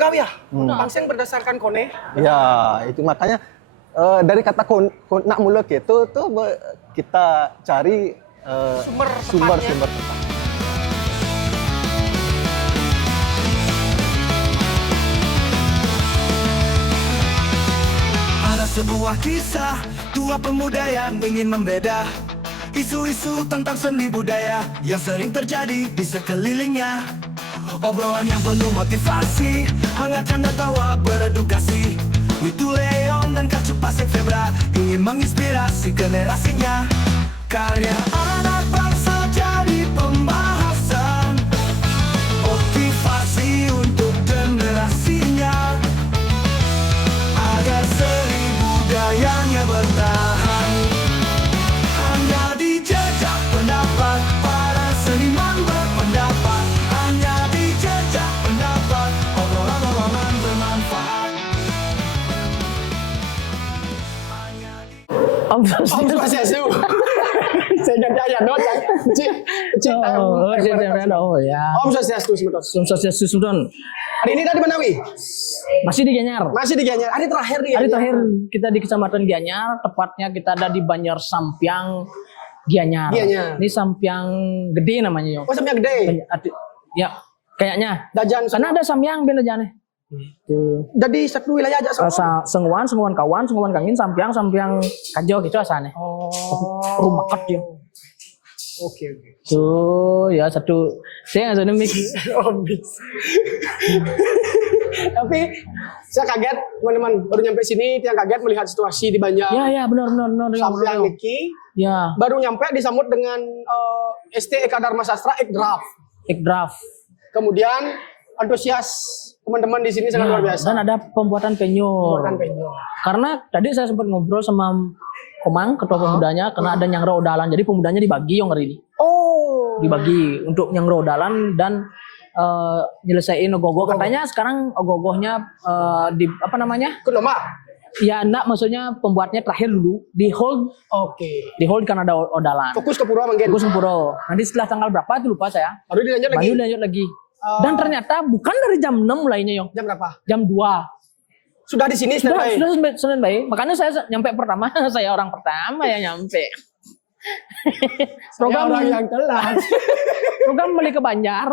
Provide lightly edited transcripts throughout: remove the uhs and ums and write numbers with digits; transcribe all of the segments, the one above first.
juga ya. Pangseng berdasarkan kone. Ya, itu makanya dari kata nak mulek itu tuh kita cari sumber tepat. Ada sebuah kisah tua pemuda yang ingin membeda isu-isu tentang seni budaya yang sering terjadi di sekelilingnya. Obrolan yang penuh motivasi, hangat canda tawa beredukasi. Witu Leon dan Kacu Pasek Febra ingin menginspirasi generasinya. Karya anak bangsa jadi pembahasan, motivasi untuk generasinya, agar seni budayanya bertahan. Hanya di jejak pendapat para seniman berpendapat. Hanya di jejak pendapat obrolan-obrolan bermanfaat. Om Swastiastu. Saya ganti ayat doang. Oh ya. Om Swastiastu sebetulnya. Om Swastiastu Sultan. Hari ini tadi Manawi. Masih di Gianyar. Masih di Gianyar. Hari terakhir nih. Hari terakhir kita di Kecamatan Gianyar, tepatnya kita ada di Banjar Sampiang Gianyar. Gianyar. Ini Sampiang gede namanya, Yo. Oh, sampai gede. Ya, kayaknya. Dajan. Karena ada Sampiang ben Dajane. Itu. Jadi satu wilayah aja semua. Senguan kawan, Senguan Kangin, Sampiang Kajo gitu asalnya. Oh. Rumah ket ya. Oke. Tuh, ya satu. Saya nggak mix. Tapi saya kaget teman-teman baru nyampe sini, yang kaget melihat situasi di Banjar. Ya, benar. Sampai yang Niki. Ya. Baru nyampe disambut dengan ST Eka Dharma Sastra Ekdraf. Kemudian antusias teman-teman di sini sangat luar biasa. Dan ada pembuatan penyor. Karena tadi saya sempat ngobrol sama Komang, ketua pemudanya, karena ada nyangro odalan. Jadi pemudanya dibagi yang hari ini. Oh. Dibagi untuk nyangro odalan dan nyelesain ogoh-ogoh. Katanya sekarang ogoh-ogohnya di apa namanya? Kedoma. Ya enggak, maksudnya pembuatnya terakhir dulu di hold. Oke. Di hold karena ada odalan. Fokus ke Pura mungkin. Fokus ke Pura. Nanti setelah tanggal berapa itu lupa saya. Baru dilanjut lagi. Dan ternyata bukan dari jam 6 mulainya, Yong. Jam berapa? Jam 2. Sudah di sini Sudah standby. standby. Makanya saya nyampe pertama, saya orang pertama yang nyampe. Program orang yang telat. Program beli ke Banjar.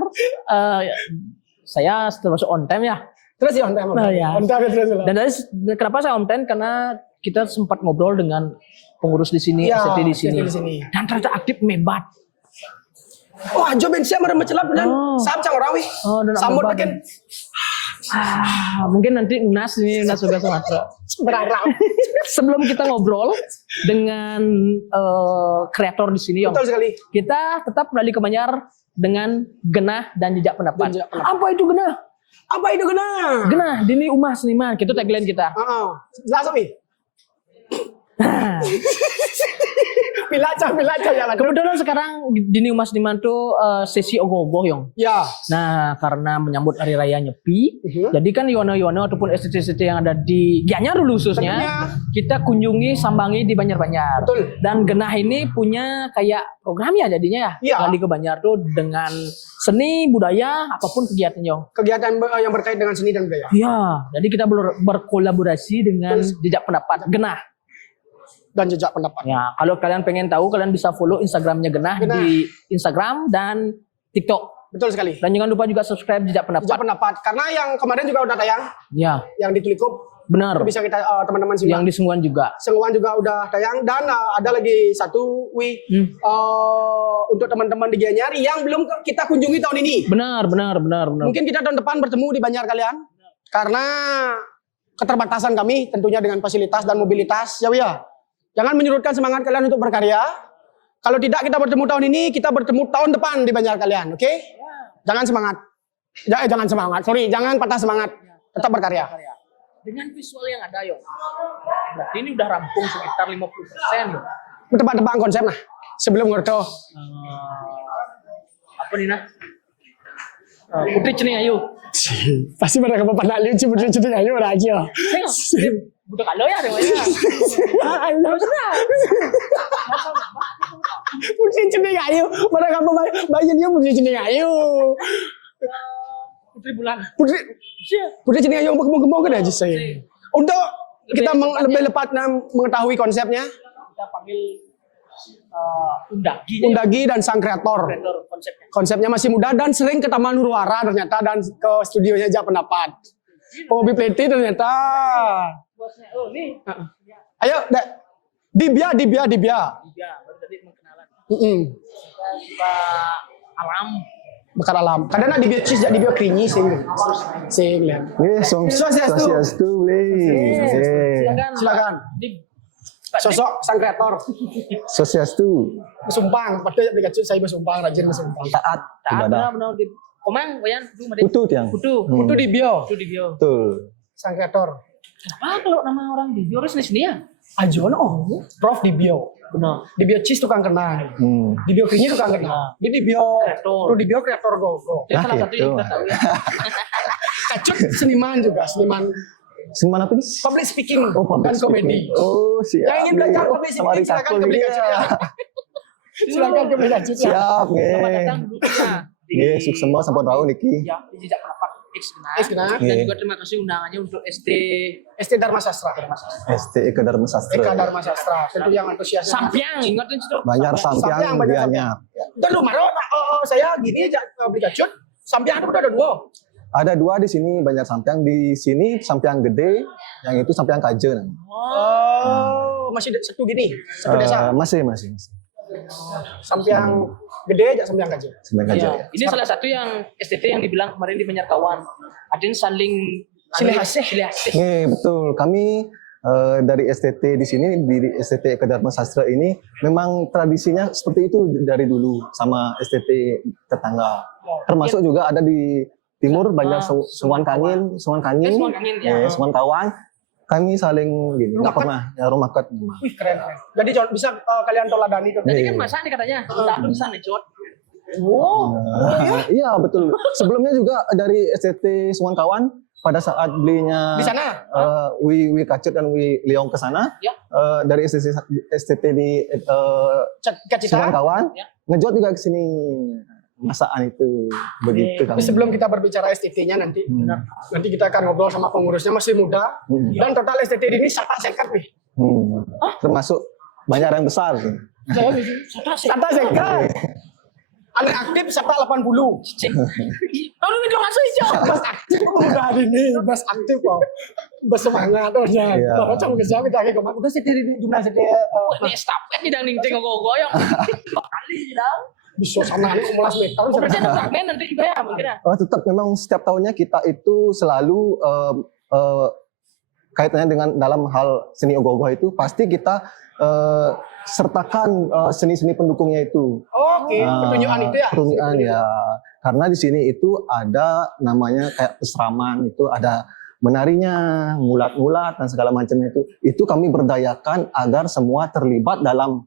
Saya termasuk on time ya. Terus ya on time. Nah, ya. On time terus. Dan dari kenapa saya on time? Karena kita sempat ngobrol dengan pengurus di sini, ya, ST di sini. Dan ternyata aktif mebat. Wah, jo bensia merem celap dan samcang orawi. Oh, dan sambut makin. Mungkin nanti Unas juga Sumatera. Berharap. Sebelum kita ngobrol dengan kreator di sini, Yong. Betul sekali. Kita tetap kembali ke Banjar dengan genah dan jejak pendapat. Apa itu genah? Apa itu genah? Genah, dini umah seniman. Itu tagline kita. Langsung nih. Pilaca jalan. Kebetulan sekarang Dini Umas Seniman tuh sesi ogoh-ogoh, Yong. Ya. Nah, karena menyambut hari raya Nyepi, jadi kan Yono ataupun ST-ST yang ada di Gianyar dulu khususnya, kita kunjungi sambangi di Banjar-Banjar. Betul. Dan Genah ini punya kayak program ya jadinya ya. Kali ke Banjar tuh dengan seni, budaya, apapun kegiatan, Yong. Kegiatan yang berkait dengan seni dan budaya. Iya, jadi kita berkolaborasi dengan jejak pendapat Genah. Dan jejak pendapat. Ya, kalau kalian pengen tahu, kalian bisa follow Instagramnya Genah di Instagram dan TikTok. Betul sekali. Dan jangan lupa juga subscribe jejak pendapat. Jejak pendapat. Karena yang kemarin juga udah tayang. Ya. Yang di Tulikup. Benar. Bisa kita teman-teman simak. Yang di Senguan juga. Senguan juga udah tayang. Dan ada lagi satu untuk teman-teman di Gianyar yang belum kita kunjungi tahun ini. Benar. Mungkin kita tahun depan bertemu di Banjar kalian. Karena keterbatasan kami tentunya dengan fasilitas dan mobilitas. Ya. Jangan menyurutkan semangat kalian untuk berkarya. Kalau tidak kita bertemu tahun ini, kita bertemu tahun depan di Banjar kalian, oke? Jangan semangat. Jangan semangat. Sorry, jangan patah semangat. Tetap berkarya. Dengan visual yang ada, Yong. Berarti ini udah rampung sekitar 50%, Yong. Tebak-tebakan konsep nah. Sebelum ngerti. Apa nih nah? Putri Cening Ayu. Pasti pada kepapan nak lucu Putri Cening Ayu ada aja. Budak kalau ya namanya. Putri Cening Ayu, pada kamu bayar dia Putri Cening Ayu. Putri Bulan. Putri Putri Cini Ayu gemuk-gemuk kan aja saya. Untuk kita lebih lepatnya mengetahui konsepnya, Kita panggil Undagi. Undagi dan sang kreator. Konsepnya. Konsepnya masih muda dan sering ke Taman Nurwara ternyata dan ke studionya aja pendapat. Hobi Pleti ternyata. Bosnya, oh nih. Ayo, Dibia. Iya, baru tadi mengenalan. Kita suka alam. Bakar alam. Kadang nak Dibia cheese, Dibia keringi sing lihat. Swastiastu, Silakan. Sosok sang kreator. Swastiastu. Bersumpang, patutnya aplikasi saya bersumpang, rajin bersumpang. Taat ibadah. Benar di Komang, Wayan, Putu tiang. Putu. Itu Dibio, Putu di Bio. Betul. sang kreator. Kenapa kalau nama orang di Bio harus sini ya? Ajon Prof Dibio. Benar. Dibio cheese tukang kenal. Hmm. Dibio keringi tukang kenal. Dia Dibio Kreator. itu Dibio kreator go. Dia Ah, salah satu gitu. yang kita tahu ya. Kacut seniman juga, seniman Seniman apa nih? public speaking public dan komedi. speaking. Oh, siap. Yang ingin belajar nih. public Sama speaking Rita silakan Kul ke nih. Kacut ya. Silakan ke Kacut ya. Siap, Selamat datang dulu kita di sukses semua sampai tahu Niki. ya, di jejak pendapat X X Genap. Dan Oke. juga terima kasih undangannya untuk SD ST Dharma Sastra. ST Eka Dharma Sastra. Eka Dharma Sastra. Tentu yang antusias. Sampiang, ingat itu. Banyak Sampiang, sampiang banyak dianya. Terus Maro, saya gini aja beli Kacut. Sampiang udah ada 2. Ada 2 di sini, banyak sampiang di sini, sampiang gede, yang itu sampiang kajen. Oh, masih satu gini, satu desa. Masih. Sampiang gede aja sampiang kaji. Sampiang kajen. Ya, ini salah satu yang STT yang dibilang kemarin di Banjarkawan. Ada yang saling Silih asih. Betul. Kami dari STT di sini, di STT Eka Dharma Sastra ini, memang tradisinya seperti itu dari dulu sama STT tetangga. Termasuk juga ada di timur banyak Suwan Kangin, Suwan Kangin, ya. Suwan Kawan. Kami saling gini, nggak pernah ya rumah ket. Wih keren. Jadi bisa kalian toladani tuh. Jadi kan masa nih katanya, tak bisa nih Jod. Wow. Iya betul. Sebelumnya juga dari STT Suwan Kawan pada saat belinya Di sana? Wi Kacut dan Wi Liong ke sana, Ya. dari STT di Kak Suwan Cita. Kawan, Ya. ngejot juga ke sini masakan itu begitu Tapi kami. sebelum kita berbicara STT-nya nanti, nanti kita akan ngobrol sama pengurusnya masih muda. Dan total STT ini sata sekat nih. Termasuk banyak yang besar. Sata sekat. Ada aktif sata 80. Lalu itu masuk hijau. Bas aktif udah hari ini, bas aktif kok. Bersemangat tuh ya. Iya. Bapak cuma kerja kita kayak kemarin. Udah STT ini jumlah STT Ini estafet nih dang ning goyang. Kali dang. bisa sana 15 meter. Oh, berarti ada fragmen nanti juga ya mungkin ya. Tetap memang setiap tahunnya kita itu selalu kaitannya dengan dalam hal seni ogoh-ogoh itu pasti kita sertakan seni-seni pendukungnya itu. Oke, pertunjukan itu ya. Pertunjukan ya. Karena di sini itu ada namanya kayak peseraman, itu ada menarinya, ngulat-ngulat dan segala macamnya itu. Itu kami berdayakan agar semua terlibat dalam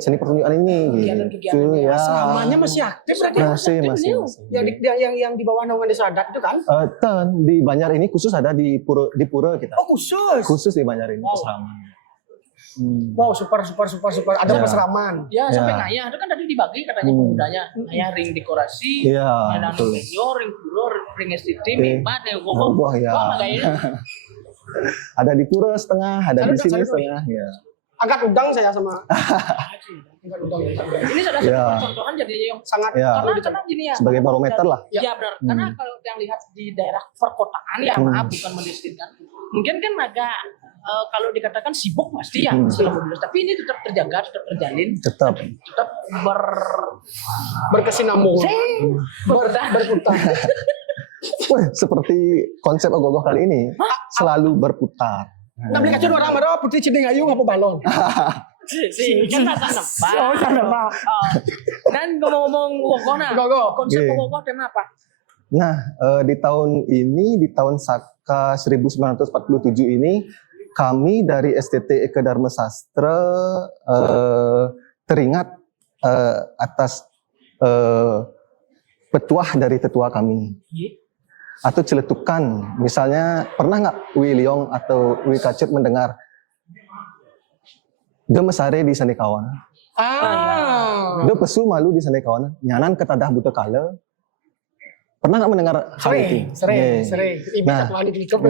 seni pertunjukan ini. Kegiatan-kegiatan ya. Selamanya masih aktif berarti. Masih. Yang di bawah naungan desa adat itu kan? Di Banjar ini khusus ada di pura kita. Oh khusus. Khusus di Banjar ini peseraman. Wow, super. Ada Ya. peseraman. Ya, sampai Ya. ngayah itu kan tadi dibagi katanya pemudanya. Ngayah ring dekorasi, Iya, ada betul. ring puro, ring STT, mimpat, gogo. Wah, ya. Wah, kayaknya. Ada di pura setengah, ada di sini setengah. Ya. Angkat udang saya sama. Angkat udang. Ini salah satu Ya. contohan jadi yang Sangat. Ya. karena gini ya. Sebagai barometer lah. Ya benar. Karena kalau yang lihat di daerah perkotaan ya maaf bukan mendiskreditkan. Mungkin kan agak kalau dikatakan sibuk pasti ya selama bulan. Tapi ini tetap terjaga, tetap terjalin, Tetap. tetap Berkesinambungan. berputar. Wah, seperti konsep ogoh-ogoh kali ini selalu berputar. Nah, beli kacau orang marah putri Cinding Ayu ngapa balon? Si, kan tak nebak. Oh, tak nebak. Dan ngomong-ngomong wogoh nah. Gogo. Konsep Oke. wogoh tema apa? Nah, di tahun ini, di tahun Saka 1947 ini, kami dari STT Eka Dharma Sastra teringat atas petuah dari tetua kami. Atau celetukan, misalnya pernah nggak Wi Liong atau Wi Kacut mendengar De mesare di Sanekawan, Ah. De pesu malu di Sanekawan, nyanan ketadah buta kala, Pernah nggak mendengar hal itu? Sering. Ibu Nah. satu hari di klub.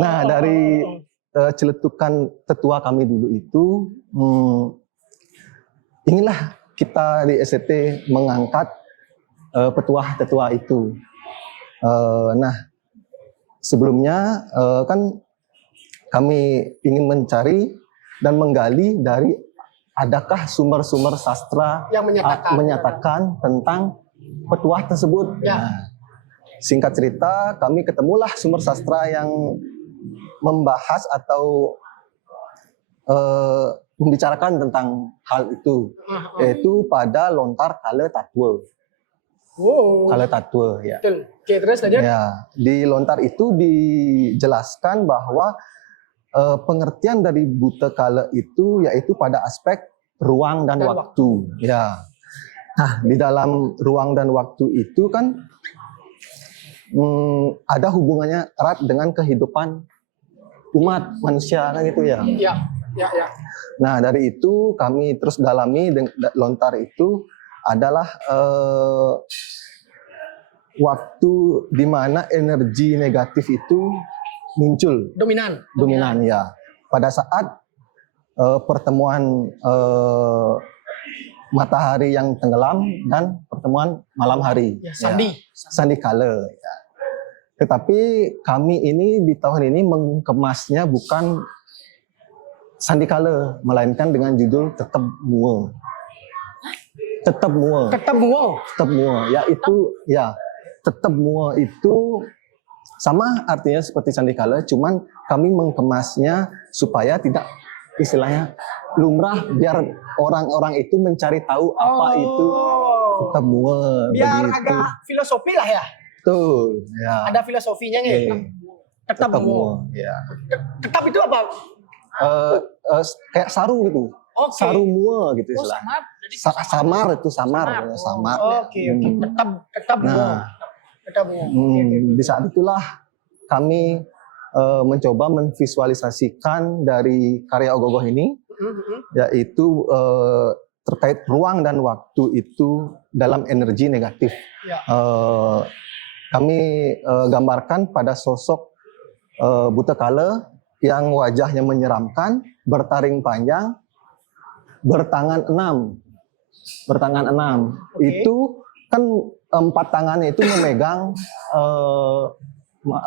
Nah, dari celetukan tetua kami dulu itu, inginlah kita di SCT mengangkat petua-tetua itu. Nah, sebelumnya kan kami ingin mencari dan menggali dari adakah sumber-sumber sastra Yang menyatakan. tentang petua tersebut. Ya. Nah, singkat cerita, kami ketemulah sumber sastra yang membahas atau membicarakan tentang hal itu, yaitu pada Lontar Kale Tatwe. Wow. Kale Tatwe, ya. Betul. Oke, terus lanjut. Ya, di Lontar itu dijelaskan bahwa pengertian dari buta kale itu yaitu pada aspek ruang dan waktu. Ya. Nah, di dalam ruang dan waktu itu kan ada hubungannya erat dengan kehidupan umat manusia kan gitu ya. Ya. Nah, dari itu kami terus dalami Lontar itu adalah waktu di mana energi negatif itu muncul Dominan. ya. Pada saat pertemuan matahari yang tenggelam dan pertemuan malam hari. Ya, sandi. Sandi kala. Ya. Tetapi kami ini di tahun ini mengemasnya bukan sandi kala, melainkan dengan judul Tetap Mua. Tetap Mua. Tetap mua. Tetap Mua. Yaitu ya Tetap Mua itu sama artinya seperti sandi kala, cuman kami mengemasnya supaya tidak istilahnya lumrah, biar orang-orang itu mencari tahu apa itu Tetap Mua. Biar begitu. agak filosofi lah ya. Betul, ya. Ada filosofinya nih. Tetap mua. Ya. Tetap itu apa? Kayak saru gitu. Oke. Saru mua gitu Oh, istilahnya. samar. Jadi Samar itu samar. Oke. Tetap mua. Nah, Tetap mua. di saat itulah kami mencoba memvisualisasikan dari karya Ogogoh ini, yaitu terkait ruang dan waktu itu dalam energi negatif. Ya. Kami gambarkan pada sosok buta kala yang wajahnya menyeramkan, bertaring panjang, bertangan 6. Oke. Itu kan 4 tangannya itu memegang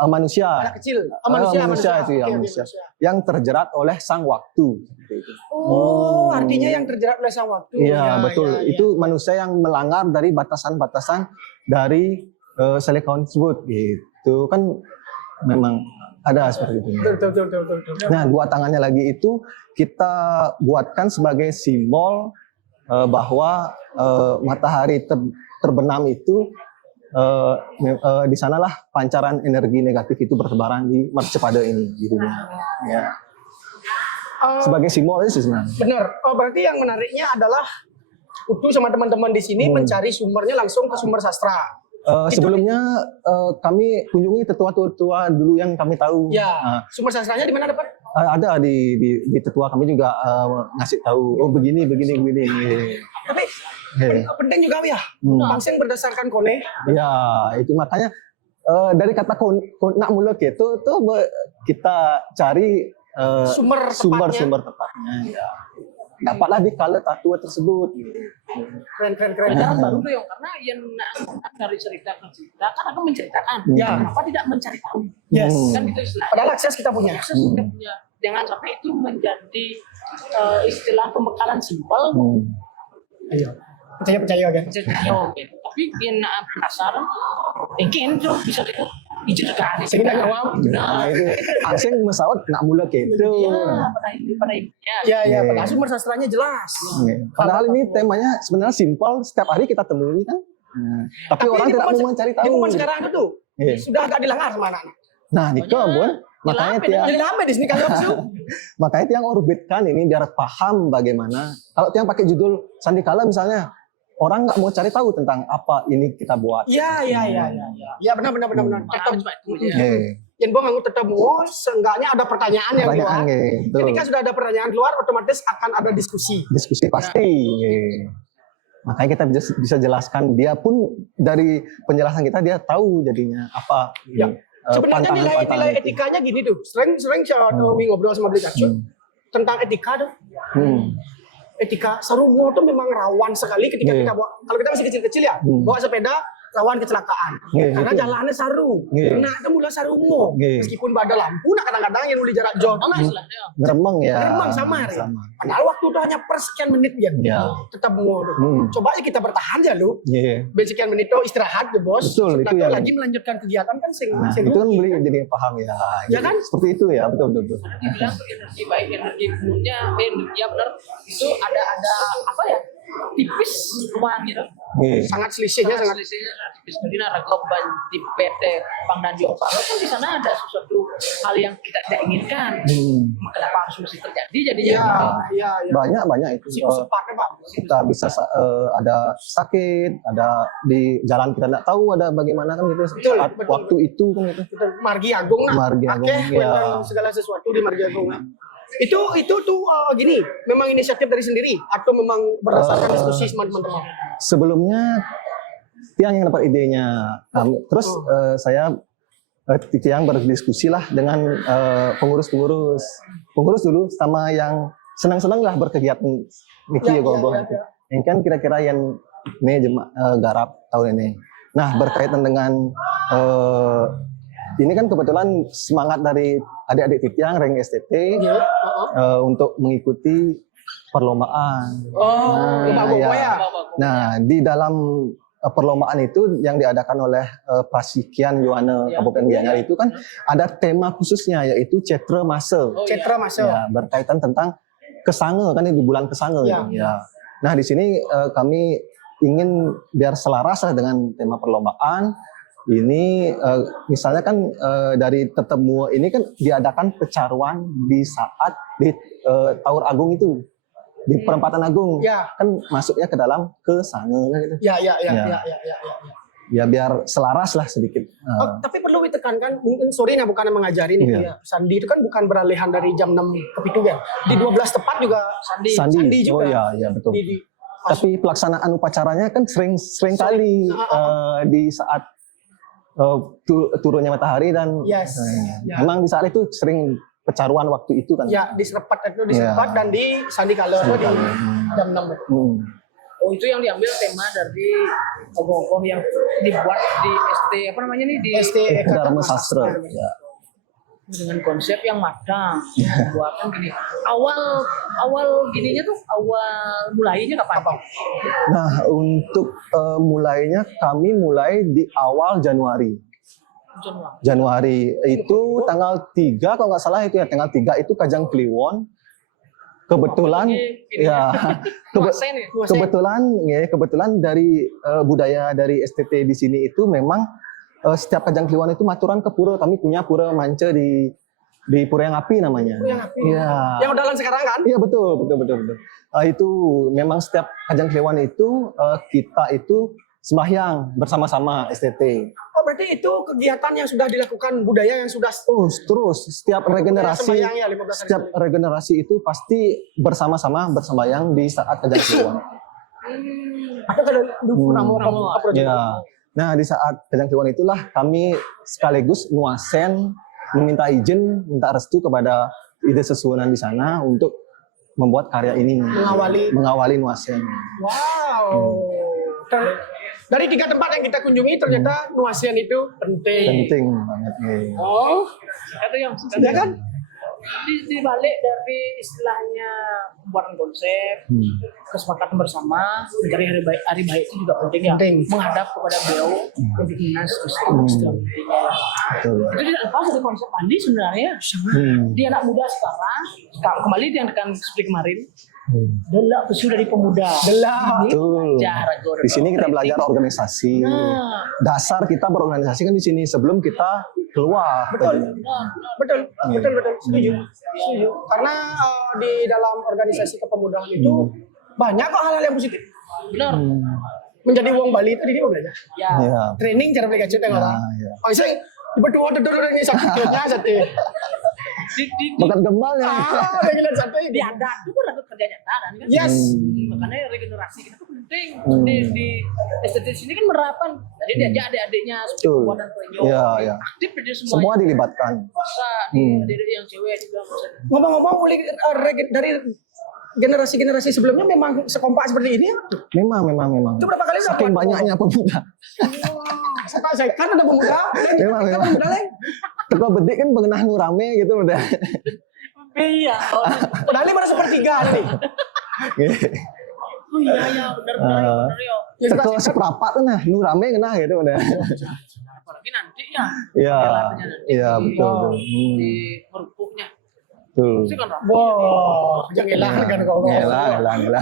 manusia. Anak kecil. Manusia itu ya, Oke, manusia. Yang terjerat oleh sang waktu. Seperti itu. Oh, artinya yang terjerat oleh sang waktu. Iya, betul. Ya. Itu manusia yang melanggar dari batasan-batasan dari Selekon tersebut. Gitu kan memang ada seperti itu. Betul. Nah, 2 tangannya lagi itu kita buatkan sebagai simbol bahwa matahari terbenam itu di sanalah pancaran energi negatif itu bertebaran di Mercepada ini gitu ya. Sebagai simbol itu sebenarnya. Benar. Oh, berarti yang menariknya adalah Utu sama teman-teman di sini mencari sumbernya langsung ke sumber sastra. Sebelumnya kami kunjungi tetua-tetua dulu yang kami tahu. Ya. Sumber sastranya di mana dapat? Ada di tetua kami juga ngasih tahu, oh begini. Tapi penting juga ya. Langsung berdasarkan kone. Ya, itu makanya dari kata nak muluk itu tuh kita cari sumber tepatnya. Ya. Dapatlah di kala tatua tersebut. Keren. Ajaran baru tuh yang karena yang cari cerita kan akan menceritakan. Ya. Kenapa tidak mencari tahu? Yes. Kan gitu istilah. Padahal akses kita punya. Akses kita punya. Jangan sampai itu menjadi istilah pembekalan simpel. Ayo. Percaya kan? Oke. Tapi yang penasaran, mungkin tuh bisa diceritakan. Segini awam. Nah, itu asing mesawat nak muluk itu. Iya, pada intinya. Ya. Padahal sumber sastranya jelas. Padahal ini temanya sebenarnya simpel, setiap hari kita temui kan. Tapi orang ini tidak momen- mau mencari Ini tahu. momen sekarang itu Iya. sudah agak dilanggar sama anak. Nah, Niko, Bun, makanya Jadi rame di sini kalau langsung. makanya tiang orbitkan ini biar paham bagaimana. Kalau tiang pakai judul Sandikala misalnya, orang nggak mau cari tahu tentang apa ini kita buat. Iya. Ya benar. Tetap Cuma itu aja. yang gua nganggut tetap mau, seenggaknya ada pertanyaan yang keluar. Gitu. Ketika sudah ada pertanyaan keluar, otomatis akan ada diskusi. Diskusi pasti. Makanya kita bisa jelaskan, dia pun dari penjelasan kita dia tahu jadinya apa Ya. Sebenarnya nilai itu. etikanya gini tuh. Sering saya ngobrol sama Beli Kacut tentang etika tuh. Etika Sarumo tuh memang rawan sekali ketika kita bawa, kalau kita masih kecil-kecil ya, bawa sepeda rawan kecelakaan. Karena betul. jalannya saru. Nah, itu mulai Sarumo. Nggih. Meskipun ada lampu, nah kadang-kadang yang mulai jarak jauh. Sama istilahnya. Ngeremeng ya. Memang sama, ya. Padahal waktu itu hanya per sekian menit ya. Ya. Tetap mau. Coba aja kita bertahan ya lu. Iya. Sekian menit tuh istirahat ya bos. Betul, itu Setelah yang- lagi melanjutkan kegiatan kan Nah, itu kan beli jadi paham ya. Ya kan? Seperti itu ya, betul. Dibilang energi baik energi buruknya, ya benar itu ada apa ya, tipis lumayan gitu. sangat selisihnya sangat Selisihnya tipis. Jadi Narkoba di PT Pang dan Jopa kan di sana ada sesuatu hal yang kita tidak inginkan. Kenapa harus mesti terjadi jadinya? ya. Banyak itu. Psikosepatnya Pak. Kita bisa ada sakit, ada di jalan kita tidak tahu ada bagaimana kan gitu saat betul. waktu itu kan gitu. Margi Agung nah. Margi Agung, Akeh ya. memang segala sesuatu di Margi Agung. Nah. Itu tuh gini, memang inisiatif dari sendiri atau memang berdasarkan diskusi teman-teman? Sebelumnya Tiang yang dapat idenya. Terus saya Tiang berdiskusi lah dengan pengurus dulu sama yang senang-senang lah berkegiatan Niki itu. Yang kan kira-kira yang ini garap tahun ini. Nah berkaitan dengan ini kan kebetulan semangat dari adik-adik Titiang Reng STT untuk mengikuti perlombaan. Nah di dalam perlombaan itu yang diadakan oleh Pasikian Yohane Kabupaten Gianyar itu kan ada tema khususnya yaitu Cetra Masa. Cetra Masa. Ya, berkaitan tentang kesange kan di bulan kesange. Ya. Nah di sini kami ingin biar selaras lah dengan tema perlombaan. Ini misalnya kan dari Tetemua ini kan diadakan pecaruan di saat di Taur Agung itu di Perempatan Agung kan masuknya ke dalam kesange gitu. Ya biar selaras lah sedikit. Tapi perlu ditekankan, mungkin sorry nah bukan mengajari nih ya. Sandi itu kan bukan beralihan dari jam 6 ke Pitu kan. Di 12 tepat juga Sandi juga. Oh iya betul. Tapi pelaksanaan upacaranya kan sering kali di saat turunnya matahari dan memang di saat itu sering pecaruan waktu itu kan. Ya, di Serepat dan di Sandi Kala di jam 6. Oh, itu yang diambil tema dari ogoh-ogoh yang dibuat di ST apa namanya nih di ST Eka Dharma Sastra. Ya. Dengan konsep yang matang. Buatan gini. Awal gininya tuh mulainya kapan? Nah, untuk mulainya kami mulai di awal Januari. Januari itu tanggal 3 kalau nggak salah itu ya tanggal 3 itu Kajang Kliwon. Kebetulan kebetulan dari budaya dari STT di sini itu memang setiap Kajang Kliwon itu maturan ke pura. Kami punya pura Mance di Pura yang Api namanya. Pura yang Api. Iya. Yang udah sekarang kan? Iya betul. Itu memang setiap Kajang Kliwon itu kita itu sembahyang bersama-sama STT. Oh berarti itu kegiatan yang sudah dilakukan budaya yang sudah terus setiap regenerasi itu pasti bersama-sama bersembahyang di saat Kajang Kliwon. Atau kalau Ya. Nah di saat Kajang Kliwon itulah kami sekaligus nuasen meminta izin, minta restu kepada Ide Sesuwunan di sana untuk membuat karya ini, mengawali nuasen. Wow. Dari 3 tempat yang kita kunjungi ternyata nuasen itu penting. Penting banget nih. Oh, itu yang ya kan? Di balik dari istilahnya pembuatan konsep, kesepakatan bersama, mencari hari baik itu juga penting ya. Menghadap kepada beliau untuk dinas itu Itu tidak lepas dari konsep Andi sebenarnya. Dia anak muda sekarang, kembali yang akan speak kemarin. Delak kesu dari pemuda. Betul. Di sini kita belajar organisasi. Dasar kita berorganisasi kan di sini sebelum kita keluar. Betul. Setuju. Karena di dalam organisasi kepemudaan itu banyak kok hal-hal yang positif. Benar. Menjadi uang Bali itu di sini belajar. Ya. Training cara beli kacut yang orang. Oh, saya berdua ini sakitnya satu. Makan gembal ya. Regenerasi satu di adat itu kan ada kerja nyata kan? Yes. Makanya regenerasi kita tuh penting. Di STT sini kan merapan. Jadi diajak adik-adiknya seperti Betul. Puan dan Penyo. Iya, iya. Aktif dia semuanya. Semua dilibatkan. Masa di adik-adik yang cewek juga masa. Ngomong-ngomong, dari generasi-generasi sebelumnya memang sekompak seperti ini ya? Memang. Itu berapa kali udah Saking buat banyaknya pemuda. Saya kan ada pemuda. Memang. Pemuda lain. Teko bedik kan bengenah nu rame gitu udah. Iya. Padahal ini baru sepertiga nih. Oh iya benar ya. Teko seprapat tuh nah nu rame kena gitu udah. Apalagi nanti ya. Iya. Jalannya nanti Iya di- betul. Di kerupuknya. Betul. Itu kan ramai. Wow, jangan elah kan kok. Ngelah.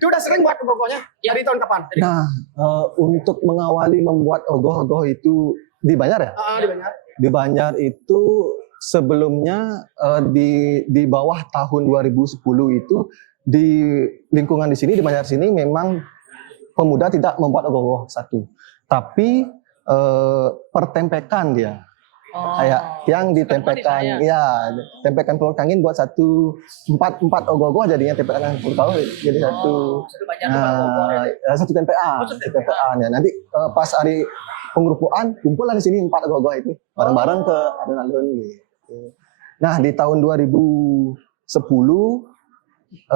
Itu udah sering buat pokoknya. Dari tahun kapan? Nah, untuk mengawali membuat ogoh-ogoh itu di Banjar ya? Di Banjar. Di Banjar itu sebelumnya di bawah tahun 2010 itu di lingkungan di sini di Banjar sini memang pemuda tidak membuat ogoh-ogoh satu, tapi pertempekan dia. Kayak yang ditempelkan, ya tempekan peluk angin buat empat ogoh-ogoh jadinya tempekan peluk angin jadi satu. Satu tempean, ya. Nanti pas hari pengrupukan kumpulan di sini 4 ogoh-ogoh itu bareng-bareng ke alun-alun gitu. Nah di tahun 2010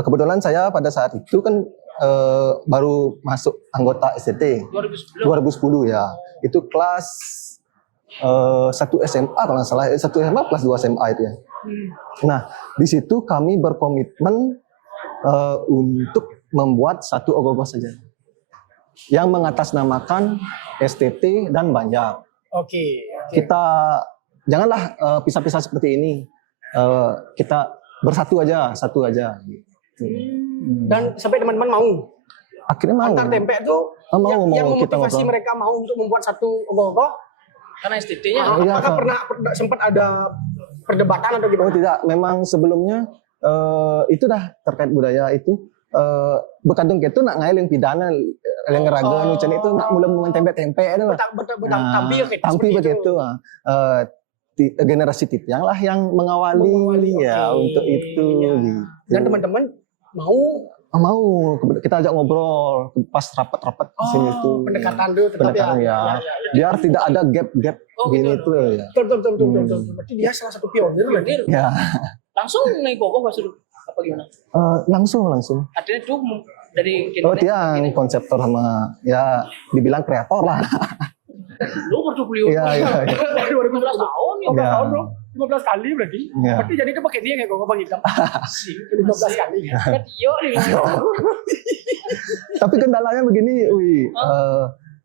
kebetulan saya pada saat itu kan baru masuk anggota STT 2010 ya. Itu kelas 1 SMA kalau nggak salah, 1 SMA plus 2 SMA itu ya. Nah, di situ kami berkomitmen untuk membuat satu ogoh-ogoh saja. Yang mengatasnamakan STT dan Banjar. Oke. Kita janganlah pisah-pisah seperti ini. Kita bersatu aja, satu aja. Dan sampai teman-teman mau. Akhirnya mau. Antar tempe itu yang kita memotivasi ngobrol. mereka mau untuk membuat satu ogoh-ogoh. Karena STT-nya Iya, Apakah pernah sempat ada perdebatan atau Oh gimana? tidak, memang sebelumnya itu dah terkait budaya itu bekadung itu nak ngailing pidana yang ngeraga nucan itu nak mulai tempe-tempe itu lah. Tampil kita Tampil seperti begitu. Generasi Titiang lah yang mengawali ya oke. untuk itu gitu. Dan teman-teman mau Mau kita ajak ngobrol pas rapat-rapat di sini tuh. pendekatan dulu tetap Pendekatan ya. Biar tidak ada gap-gap gini tuh ya. betul. Berarti dia salah satu pionir ya. Ya, langsung naik kokoh pas dulu apa gimana? langsung. Artinya itu dari Oh dia konseptor sama ya dibilang kreator lah. lu portofolio. Iya. 2015 tahun ya. 15 Ya. tahun bro, 15 kali berarti. Iya. Berarti jadi itu pakai dia kayak gue bang hitam. 15 kali. Kan iyo nih. Tapi kendalanya begini,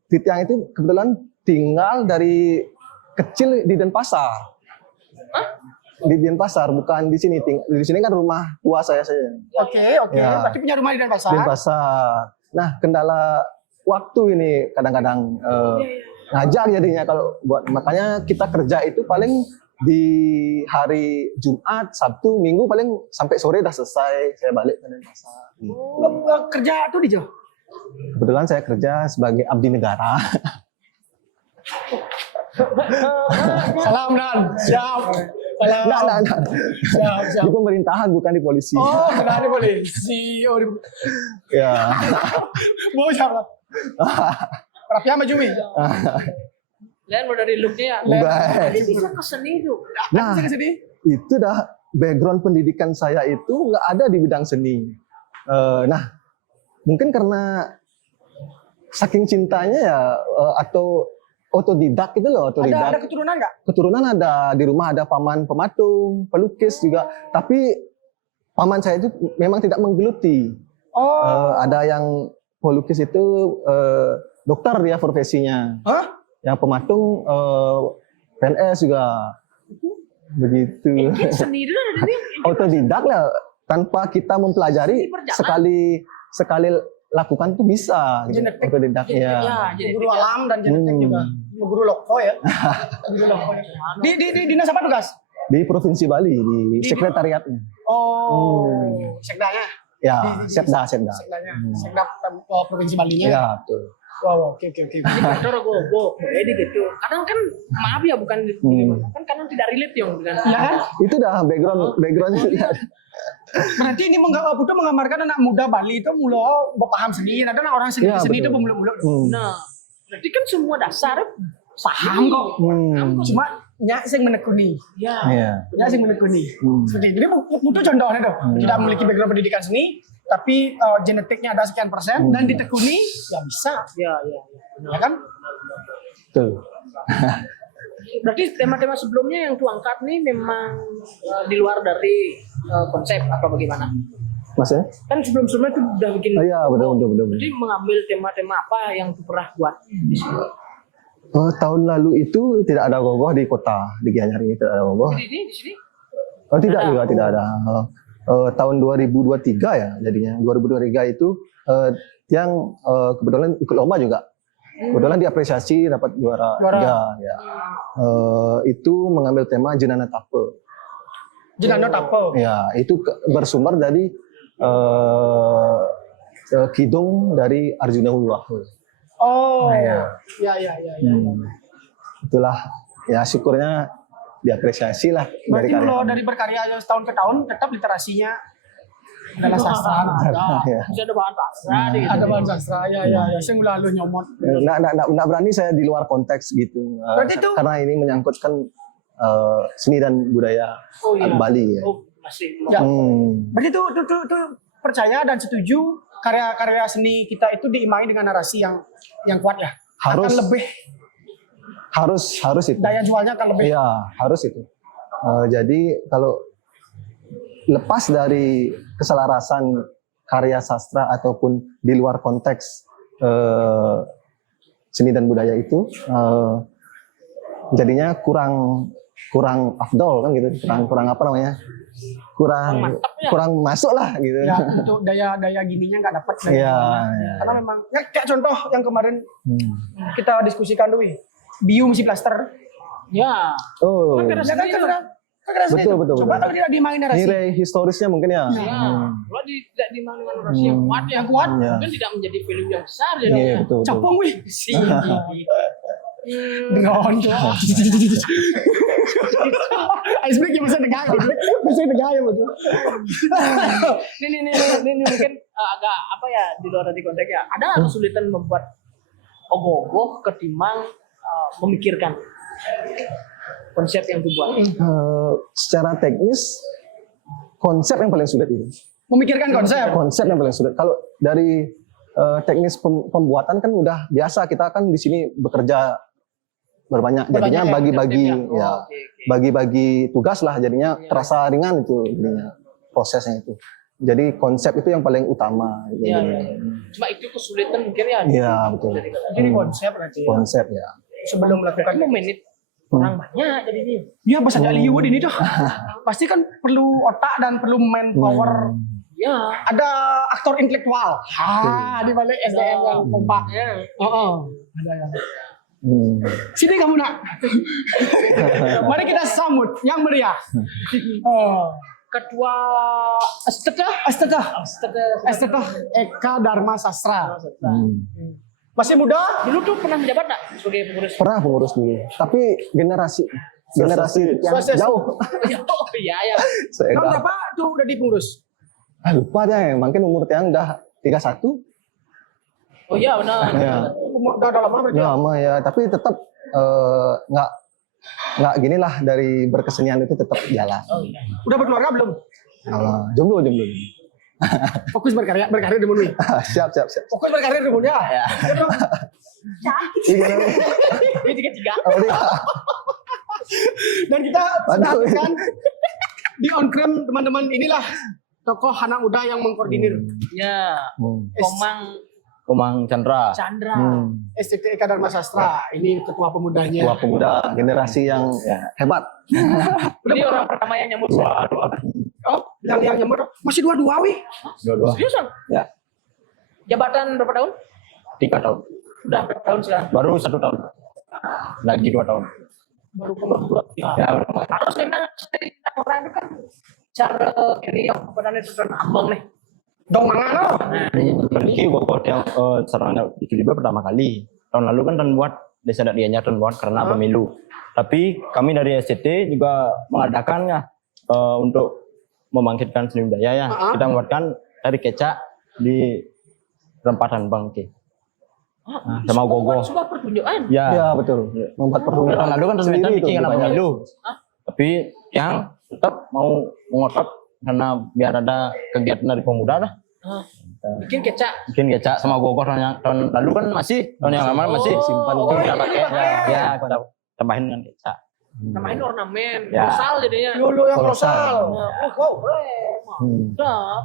Titiang itu kebetulan tinggal dari kecil di Denpasar. Di Denpasar, bukan di sini. Di sini kan rumah tua saya saja. Oke. Ya. Berarti punya rumah di Denpasar. Denpasar. Nah, kendala waktu ini kadang-kadang ngajak jadinya kalau buat makanya kita kerja itu paling di hari Jumat, Sabtu, Minggu paling sampai sore dah selesai saya balik ke Denpasar. Nggak kerja tuh di Jawa. Kebetulan saya kerja sebagai abdi negara. Salam Dan. Siap. Salam. Nah. Siap. Di pemerintahan bukan di polisi. Oh, benar di polisi. Oh, Ya. mau siapa? Rapi sama Jumi. Lihat mau dari look-nya ya. Enggak. Ini bisa ke seni tuh. Nah, Bisa kesini. itu dah background pendidikan saya itu nggak ada di bidang seni. Nah, mungkin karena saking cintanya ya atau otodidak itu loh, Ada otodidak. keturunan nggak? Keturunan ada, di rumah ada paman pematung, pelukis juga. Tapi paman saya itu memang tidak menggeluti. Oh. Ada yang pelukis itu dokter dia profesinya. Hah? Yang pematung PNS juga. Begitu. Mungkin seni itu ada nih. Otodidak lah, tanpa kita mempelajari Ini perjalanan. sekali lakukan tuh bisa gitu. Genetik. Otodidak ya. Jadi Guru alam dan genetik juga. Guru loko ya. Guru loko. Di dinas apa tugas? Di Provinsi Bali di sekretariatnya. Oh. Sekdanya. Ya, Setda. Sekdanya. Sekda Provinsi Balinya. Ya, betul. Wow, oke. Indikator ogoh-ogoh, jadi gitu. Kadang kan maaf ya bukan kan kadang tidak relate yang dengan. Iya kan? Itu dah backgroundnya. Berarti ini Putu menggambarkan anak muda Bali itu mulai berpaham seni. Ada orang seni Ya, itu betul. belum. Nah, berarti kan semua dasar Paham kok. Cuma nyak sing menekuni. ya. Iya. Nyak sing menekuni. Seperti ini Putu contohnya tuh. Tidak memiliki background pendidikan seni, tapi genetiknya ada sekian persen dan ditekuni ya bisa. Ya. Ya kan? Betul. Berarti tema-tema sebelumnya yang tuangkat nih memang di luar dari konsep apa bagaimana? Maksudnya? Kan sebelum-sebelumnya tuh udah bikin. Iya, betul. Jadi mengambil tema-tema apa yang tuh pernah buat di sini? Tahun lalu itu tidak ada gogoh di kota di Gianyar ini, tidak ada gogoh. Di sini? Oh, tidak ada. Tahun 2023 ya jadinya. 2023 itu yang kebetulan ikut lomba juga. Kebetulan diapresiasi dapat juara 3 ya. Itu mengambil tema Jenana Tape. Jenana Tape. Ya, itu bersumber dari kidung dari Arjuna Wiwaha. Oh. Ya. Ya. Itulah ya syukurnya diapresiasi lah Berarti karya kalau kami. dari berkarya tahun ke tahun tetap literasinya adalah sastra. Ya. Bisa ada bahan sastra gitu. Ada bahasa sastra. Ya. Saya lalu nyomot. Nggak berani saya di luar konteks gitu. Berarti itu- Karena ini menyangkutkan seni dan budaya Bali ya. Oh, masih. Ya. Hmm. Berarti itu percaya dan setuju karya-karya seni kita itu diimbangi dengan narasi yang kuat ya. Harus. Akan lebih Harus itu. daya jualnya akan lebih. Iya, harus itu. Jadi kalau lepas dari keselarasan karya sastra ataupun di luar konteks seni dan budaya itu, jadinya kurang afdol kan gitu, kurang apa namanya, kurang masuk lah gitu. Ya, untuk daya gininya nggak dapat. Iya. Karena memang ya, kayak contoh yang kemarin kita diskusikan dulu, bio mesti plaster. Ya. Oh, Kan Ya kan seni itu. betul. Coba kalau tidak dimain narasi. nilai historisnya mungkin ya. Ya. Kalau tidak dimana dengan narasi yang kuat, Yang kuat. Ya. mungkin tidak menjadi film yang besar Iya, jadinya. betul. Capung wih. Sih. Drone. Iceberg yang bisa tegak. Bisa tegak ya betul. Ini mungkin agak apa ya di luar dari konteks ya. Ada kesulitan membuat ogoh-ogoh ketimbang memikirkan konsep yang dibuat. Secara teknis konsep yang paling sulit itu. Memikirkan konsep. Konsep yang paling sulit. Kalau dari teknis pembuatan kan udah biasa, kita kan di sini bekerja berbanyak, jadinya ya, bagi-bagi tim ya, Oke. bagi-bagi tugas lah, jadinya terasa ringan itu jadinya prosesnya itu. Jadi konsep itu yang paling utama. Iya, jadinya. iya. Cuma itu kesulitan mungkin ya. Iya, betul. Jadi konsep berarti. Ya. Konsep ya. Sebelum melakukan Kan menit orang banyak jadinya. ya bahasa Hollywood ini tuh. Pasti kan perlu otak dan perlu manpower. Ya. Ada aktor intelektual. Di balik SDM yang kompak. Ya. Ada yang. Sini kamu nak. Mari kita sambut yang meriah. Ketua Asteta Eka Dharma Sastra. Masih muda? Dulu tuh pernah menjabat nggak sebagai pengurus? Pernah pengurus dulu, tapi generasi yang jauh. Oh iya ya. Saya Tahun udah, berapa tuh udah di pengurus? lupa deh, mungkin umur tiang udah 31. Oh iya benar. Ya. Udah lama berarti. Lama ya, tapi tetap nggak gini lah, dari berkesenian itu tetap jalan. Udah berkeluarga belum? Jomblo. Fokus berkarya di Munwi. siap. Fokus berkarya di Munwi ya. Iya. Ini tiga. Oh, iya. Dan kita sudah Aduh. hadirkan di on cam teman-teman inilah tokoh anak muda yang mengkoordinir Ya. Komang Chandra. Chandra. SCT Eka Dharma Sastra. Ini ketua pemudanya. Tua pemuda, generasi yang hebat. Ini orang pertama yang nyambut. Oh, yang nyemur masih dua-dua wih. Dua-dua. Seriusan? Ya. Jabatan berapa tahun? 3 tahun. Udah berapa tahun sekarang? Baru 1 tahun. Lagi 2 tahun. Baru berdua. Ya, Harus memang orang itu kan cara ini yang kebenaran itu kan abang nih. Dong mangan loh. Berarti gua yang serangan itu juga pertama kali. Tahun lalu kan Tan buat desa adat dianya Tan buat karena pemilu. Tapi kami dari SCT juga mengadakannya untuk membangkitkan seni budaya ya. Kita membuatkan dari kecak di perempatan Bangke. Sama gogo. Sebuah pertunjukan. Ya. Ya betul. Membuat pertunjukan. Tahun lalu kan sendiri ternyata itu bikin karena banyak. pemilu. Tapi yang tetap mau mengotot karena biar ada kegiatan dari pemuda lah. Bikin kecak. Bikin kecak sama gogo tahun lalu kan masih, tahun yang lama masih simpan kita pakai. Ya, kita tambahin dengan kecak. Namain ornamen, Ya. kolosal jadinya. Lulu yang Kolosal. kolosal. Wow, mantap.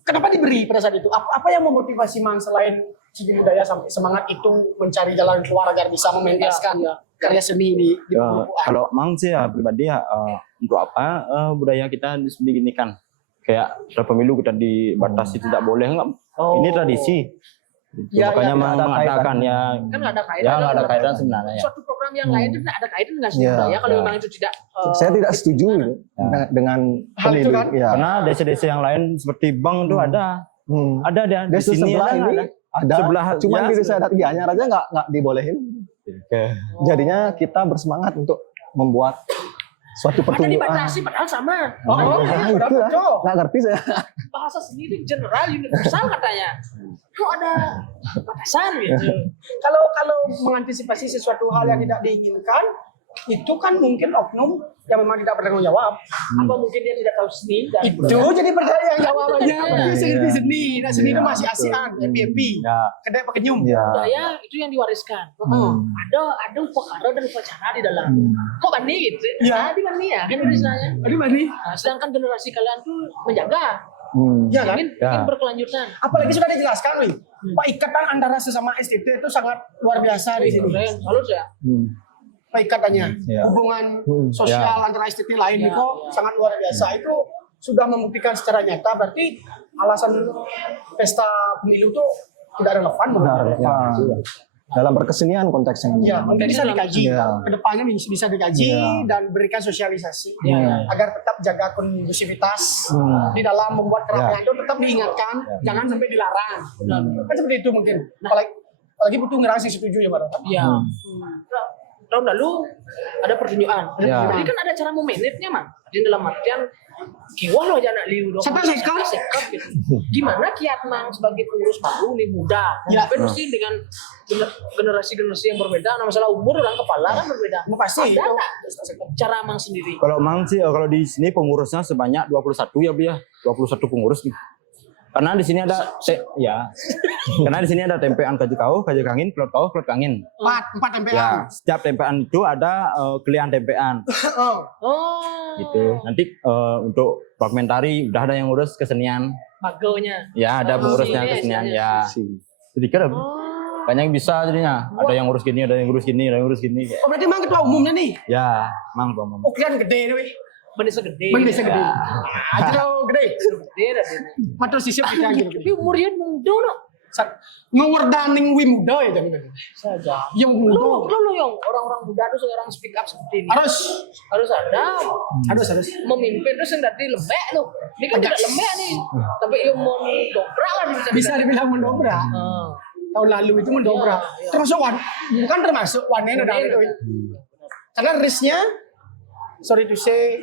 Kenapa diberi pada saat itu? Apa yang memotivasi Mang selain segi budaya sampai semangat itu mencari jalan keluar agar bisa mementaskan karya seni di perempuan? Kalau Mang sih ya pribadi ya untuk apa budaya kita beginikan kayak ada pemilu kita dibatasi tidak boleh enggak. Ini tradisi. Ya, Makanya ya, Mang ada mengatakan ya Kan nggak ada kaitan. ya nggak ada kaitan sebenarnya ya. Suatu program yang lain itu nggak ada kaitan dengan seni Ya, budaya kalau ya. memang itu tidak. Saya tidak setuju dengan Hal itu pemilu. kan? Ya. Karena desa-desa yang lain seperti Bang itu ada dia di Desa sini sebelah ini ada. Sebelah, Cuman ya, di desa adat Gianyar aja nggak dibolehin. Jadinya kita bersemangat untuk membuat suatu Ada pertunjukan. dibatasi padahal sama. Nah, itu ya. Nggak ngerti saya. Bahasa sendiri general universal katanya. Kok ada batasan gitu. Kalau mengantisipasi sesuatu hal yang tidak diinginkan, itu kan mungkin oknum yang memang tidak bertanggung jawab. Apa mungkin dia tidak tahu seni dan Itu jadi pertanyaan jawabannya. Iya. Berarti seni. Nah, seni itu masih asian, happy. Ya. Kedai pekenyum. Ya. budaya itu yang diwariskan. Ada upakara dan upacara di dalam. Kok bani gitu? Ya. Di bani ya kan istilahnya. Aduh, Mani. Nah, sedangkan generasi kalian tuh menjaga, Ya kan? ingin berkelanjutan. Apalagi sudah dijelaskan, Wi. Pak, ikatan antara sesama STT itu sangat luar biasa di sini. Keren, halus ya. Pak, ikatannya, Ya. hubungan sosial antara STT lain itu sangat luar biasa. Itu sudah membuktikan secara nyata. Berarti alasan pesta pemilu itu tidak relevan. Benar, menurut ya. saya. Dalam berkesenian konteksnya. Ya, bisa dikaji. Ya. Kedepannya bisa dikaji Ya. dan berikan sosialisasi Ya. agar tetap jaga kondusivitas di dalam membuat keramaian itu tetap diingatkan, jangan sampai dilarang. Kan seperti itu mungkin. Apalagi butuh ngerasa setuju ya, Pak. Iya. Tahun lalu ada pertunjukan. Ya. Jadi kan ada cara memanage-nya, Man. Jadi dalam artian kiwah loh anak liu dong. Sampai sekap. Gitu. Gimana kiat Mang sebagai pengurus baru nih muda? Ya. Tapi mesti dengan generasi-generasi yang berbeda. Nah, masalah umur orang kepala kan berbeda. Pasti. Ada nggak cara Mang sendiri? Kalau Mang sih kalau di sini pengurusnya sebanyak 21 ya Bu ya. 21 pengurus nih. Karena di sini ada karena di sini ada tempean kaji kangin, kelot kangin. 4 tempean. Ya, setiap tempean itu ada kelian tempean Oh. Oh. gitu. Nanti untuk fragmentari udah ada yang ngurus kesenian. Bagonya. Ya, ada pengurusnya sini, kesenian sini. ya. Sedikit ada. Banyak yang bisa jadinya. Ada yang ngurus gini, ada yang ngurus gini, ada yang ngurus gini. Oh, berarti Mang ketua umumnya nih. Ya, Mang Bang. Ukiran gede nih, Wi. Bendesa gede. Bendesa gede. Aja gede. Gede dah dia. Matur sisip kita gitu. Tapi umurnya muda no. Ngordaning wi muda ya jadi. Saja. Yang Lo muda. yang orang-orang muda tuh sekarang speak up seperti ini. Harus ada Harus. memimpin terus yang tadi lembek loh. Ini kan tidak lembek nih. Tapi yang mau dobrak lah Bisa dibilang mendobrak. Tahun lalu itu mendobrak. Termasuk bukan termasuk one ada itu. Karena risknya sorry to say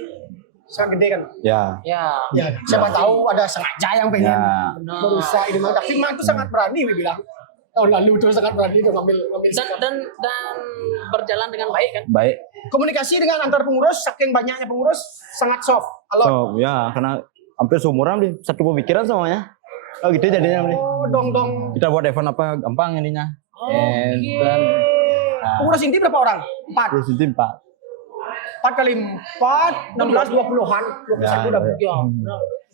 sangat gede kan. Ya. Ya. Ya, siapa tahu ada sengaja yang pengen Ya. berusaha ini Mang. Tapi Mang itu sangat berani Wi bilang. Tahun lalu itu sangat berani itu ngambil Dan berjalan dengan baik kan. Baik. komunikasi dengan antar pengurus, saking banyaknya pengurus sangat soft. Alot. Ya, karena hampir seumuran deh, satu pemikiran semuanya. Oh gitu jadinya nih. Oh, dong. Kita buat event apa gampang ininya. Oke. Pengurus inti berapa orang? 4. Terus itu 4. 4 kali 4, 16, 20-an. 21 udah. Ya.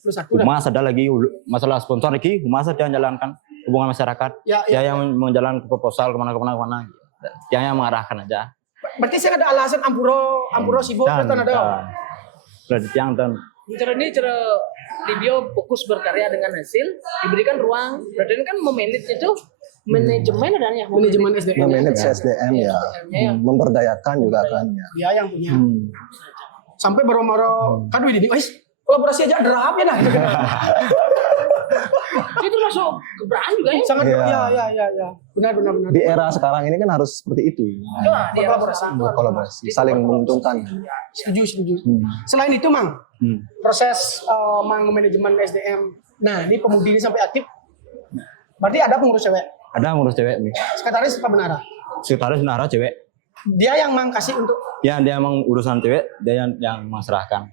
21 udah. Humas ada lagi masalah sponsor lagi, Humas ada yang jalankan hubungan masyarakat. Ya. Yang menjalankan proposal kemana. Yang mengarahkan aja. Berarti saya ada alasan Ampuro sibuk kan ada. Berarti yang dan Cara ini cara Livio fokus berkarya dengan hasil, diberikan ruang. Berarti ini kan memanage itu manajemen adanya. Manajemen SDM. Memanage SDM ya. Memberdayakan juga kan ya. Dia yang punya. Sampai baru-baru kan ini, kolaborasi aja derap ya nah. masuk keberanian juga ya. Sangat Iya. ya. Benar. Di era sekarang ini kan harus seperti itu. Coba dia Berkolaborasi, saling menguntungkan. Setuju. Selain itu, Mang, proses Mang manajemen SDM. Nah, ini pemudi ini sampai aktif. Berarti ada pengurus cewek. Ada ngurus cewek nih. Sekretaris apa benar? Sekretaris Nara cewek. Dia yang Mang kasih untuk Ya dia emang urusan cewek, dia yang maserahkan.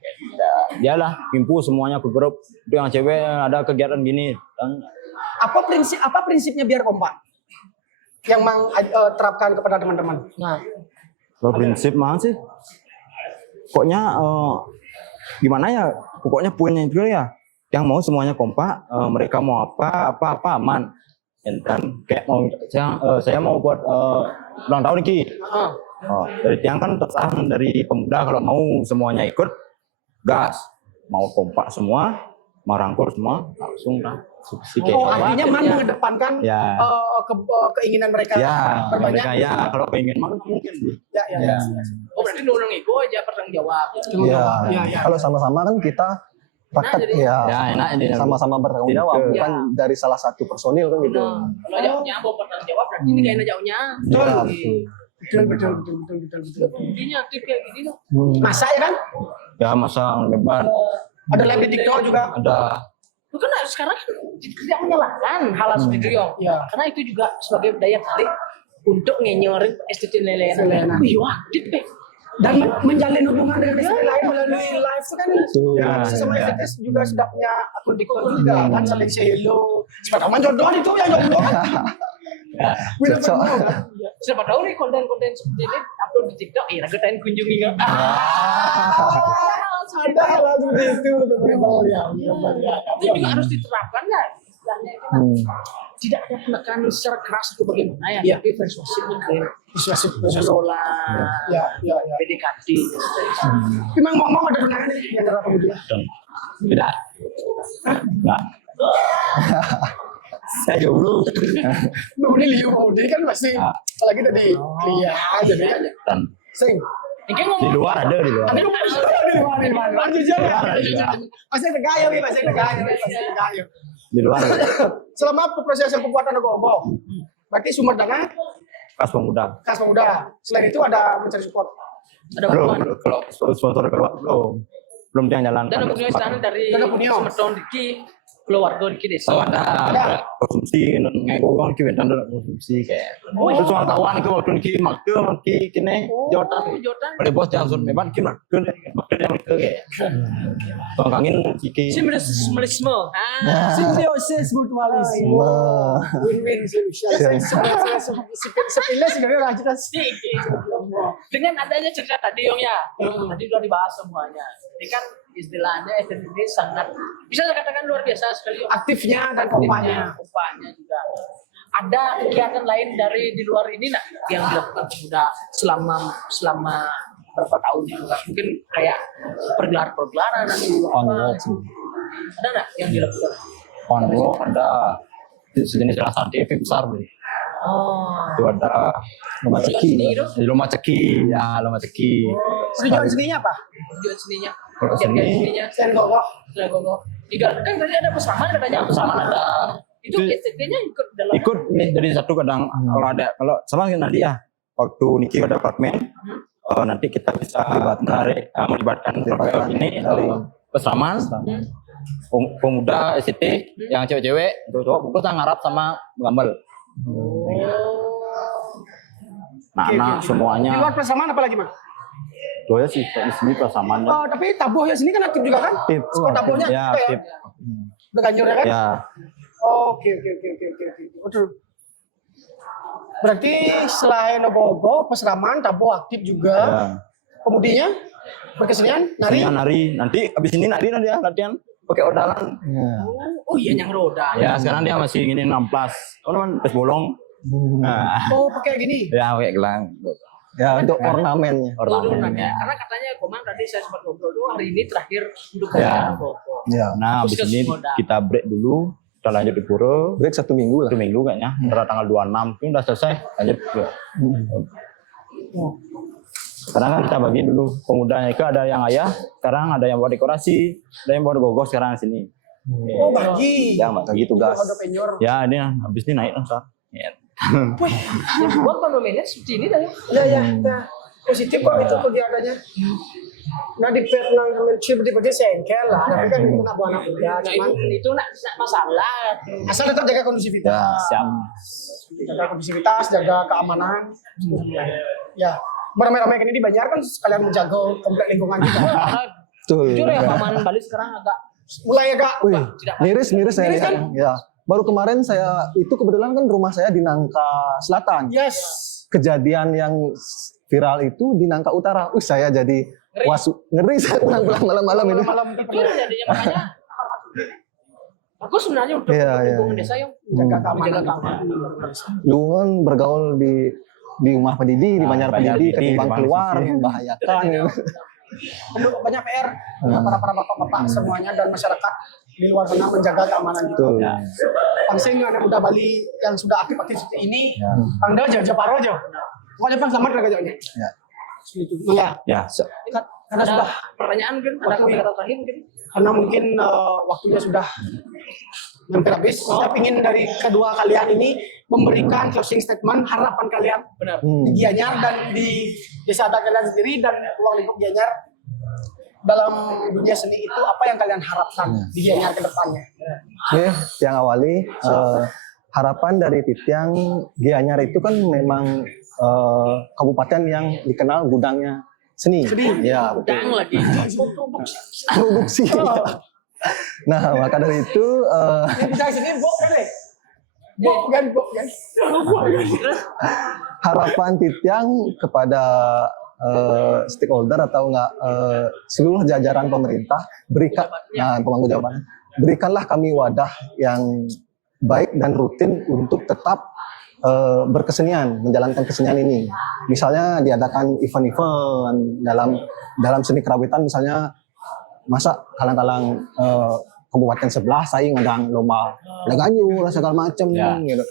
Dia lah pimpu semuanya ke grup. Itu yang cewek ada kegiatan gini. Dan apa prinsipnya biar kompak? Yang Mang terapkan kepada teman-teman. Nah, berprinsip mah sih. Pokoknya gimana ya? Pokoknya poinnya itu ya. Yang mau semuanya kompak, mereka mau apa aman. Dan kayak mau saya mau buat ulang tahun nih. Dari tiang kan terserah dari pemuda kalau mau semuanya ikut gas, mau kompak semua, merangkul semua langsung lah. Artinya Man mengedepankan Ya. keinginan mereka Ya, berbanyak. mereka ya kalau pengen mana mungkin. Ya. oh berarti nurung itu aja bertanggung jawab. Ya. Kalau sama-sama kan kita rakyat jadi- ya, Ya enak ini. sama-sama bertanggung jawab, Iya. bukan dari salah satu personil kan gitu. Kalau jauhnya mau bertanggung jawab berarti ini kayaknya jauhnya. Ya, Betul. Intinya aktif kayak gini loh. Masa ya kan? Ya masa lebar Ada live di TikTok juga. ada. Lu kan sekarang kan tidak menyalahkan hal seperti itu, Yong. Iya. Karena itu juga sebagai daya tarik untuk ngenyorin STT Lelena. Lelena. Wih, wah, aktif deh. Dan menjalin hubungan dengan istri lain melalui live itu kan Betul. sesama STS juga sudah punya akun TikTok juga kan saling say hello. Siapa tahu jodoh itu yang jodoh kan. We never Cocok. know, kan? Siapa tahu nih konten-konten seperti ini upload di TikTok, iya ragetain kunjungi kan. Ada langsung di situ Itu juga harus diterapkan ya. Istilahnya itu kan tidak ada penekanan secara keras itu bagaimana ya, Iya. tapi persuasif mungkin. Persuasif. Mengelola Ya. PDKT. Memang mau ada tunangan nih yang antara pemuda. Tidak. Enggak. Saya jomblo. Ini Liu Maudi kan masih apalagi tadi Lia jadi kan Dan sing. Ini di ngomong luar ada di luar. Ada di mana? Jujur ya. Masih ada gaya nih, masih ada gaya. Di luar ada. Selama proses pembuatan logo, berarti sumber dana Pas pemuda. kas pemuda. Selain itu ada mencari support. ada Belum, hubungan. kalau sponsor keluar belum dia jalan. Dan punya istana dari Dan punya. Semeton Diki, keluarga Diki desa. Oh, ada konsumsi nggak gowong kita dan ada konsumsi kayak itu soal tahuan itu waktu ini makan kini Jordan Jordan. pada bos jangan suruh memang kita makan yang kayak tongkangin kiki Simbolisme. Simbiosis mutualisme. Wah. Win-win solution. Sepilih sebenarnya rajin Dengan adanya cerita tadi Yong ya, tadi sudah dibahas semuanya. Ini kan istilahnya ini sangat bisa saya katakan luar biasa sekali. Yong. aktifnya dan kompanya. Kompanya juga. Ada kegiatan lain dari di luar ini nak yang dilakukan pemuda selama berapa tahun itu kan? Mungkin kayak pergelaran nanti Onward. ada nggak yang dilakukan? konvo ada sejenis kelas TV besar beli Oh, itu ada Rumah ceki. di rumah ceki ya rumah ceki Tujuan seninya apa? tujuan seninya, Kalau kegiatan seni- seninya, Sen kok. sudah gogo. Tiga kan tadi ada pesaman katanya. Pesaman ada. Itu STT-nya ikut dalam. ikut nih dari satu kadang kalau sama nanti ya waktu Niki ada fragmen nanti kita bisa menarik melibatkan berbagai ini pesaman pemuda SCT yang cewek-cewek cowok kita ngarap sama gambar nah anak Di semuanya luar persamaan apa lagi, Mas? doya sih di sini pesamannya Oh, tapi tabuh ya sini kan aktif juga kan? tip Spot tabuhnya ya aktif tip Udah ganjur ya kan? ya Oke. Betul. Berarti selain logo, peseraman, tabuh aktif juga. ya Pemudinya berkesenian, nari. Seninya nari nanti abis ini nari dia latihan pakai ordalan Oh iya yang roda. ya sekarang dia masih ini 16 pes bolong nah Oh, pakai gini. ya pakai gelang Ya, untuk ornamennya. ornamennya Karena katanya Komang tadi saya sempat ngobrol dulu hari ini terakhir untuk Ya. kegiatan Koko. Ya. nah abis ini kita break dulu kita lanjut di pura Break 1 minggu lah. 1 minggu kayaknya antara tanggal 26 itu udah selesai lanjut ke sekarang kan kita bagi dulu pemudanya itu ada yang ayah sekarang ada yang buat dekorasi ada yang buat gogos sekarang di sini Oh bagi. Ya bagi tugas. Kalau penyor. Ya ini habis ini naik lah. Ya. Buat kondominnya seperti ini dah. Ya. Nah, positif kok itu kegiatannya. Nah di Vietnam sambil seperti sengkel lah. Tapi kan itu nak buat anak muda. Cuman Itu nak masalah. asal tetap jaga kondusivitas. Ya. Siap. Jaga kondusivitas, jaga keamanan. Ya. Beramai-ramai ini di Banjar kan sekalian menjaga komplek lingkungan juga. Betul. Jujur ya Paman Bali sekarang agak Mulai agak Wih, miris saya Miris lihat. kan? Ya. Baru kemarin saya itu kebetulan kan rumah saya di Nangka Selatan. yes. Kejadian yang viral itu di Nangka Utara. Saya jadi ngeri saya pulang-pulang malam-malam itu. Malam itu jadinya makanya aku sebenarnya untuk Iya, iya, lingkungan iya. desa yang Jaga menjaga keamanan. keamanan. Lu kan bergaul di rumah pendidik, di Banjar Banjar pendidik, pendidik, ketimbang di keluar, Banjar membahayakan. Ya. Banyak PR para bapak-bapak semuanya dan masyarakat di luar sana menjaga keamanan itu. Betul. Ya. Pansing anak muda Bali yang sudah aktif-aktif seperti ini, Ya. Anda jaga paro aja. Pokoknya Bang selamat lah jauhnya. Ya. Ya. Ya. Karena Ada sudah pertanyaan mungkin, ada kata terakhir mungkin. karena mungkin waktunya sudah hampir habis. Saya ingin dari kedua kalian ini memberikan closing statement harapan kalian Benar. di Gianyar dan di desa adat kalian sendiri dan ruang lingkup Gianyar dalam dunia seni itu apa yang kalian harapkan di Gianyar ke depannya? Oke, yang awali harapan dari Titiang Gianyar itu kan memang kabupaten yang dikenal gudangnya seni. Ya, betul. Udang lagi. Produksi. Nah, maka dari itu Yang bisa sini bok kan deh. Bok kan. harapan Titiang kepada stakeholder atau enggak seluruh jajaran pemerintah pemangku jawaban, berikanlah kami wadah yang baik dan rutin untuk tetap berkesenian, menjalankan kesenian ini. Misalnya diadakan event-event dalam seni kerawitan, misalnya masa kalang-kalang kabupaten sebelah saing ngadang lomba leganyur segala macam Ya. gitu,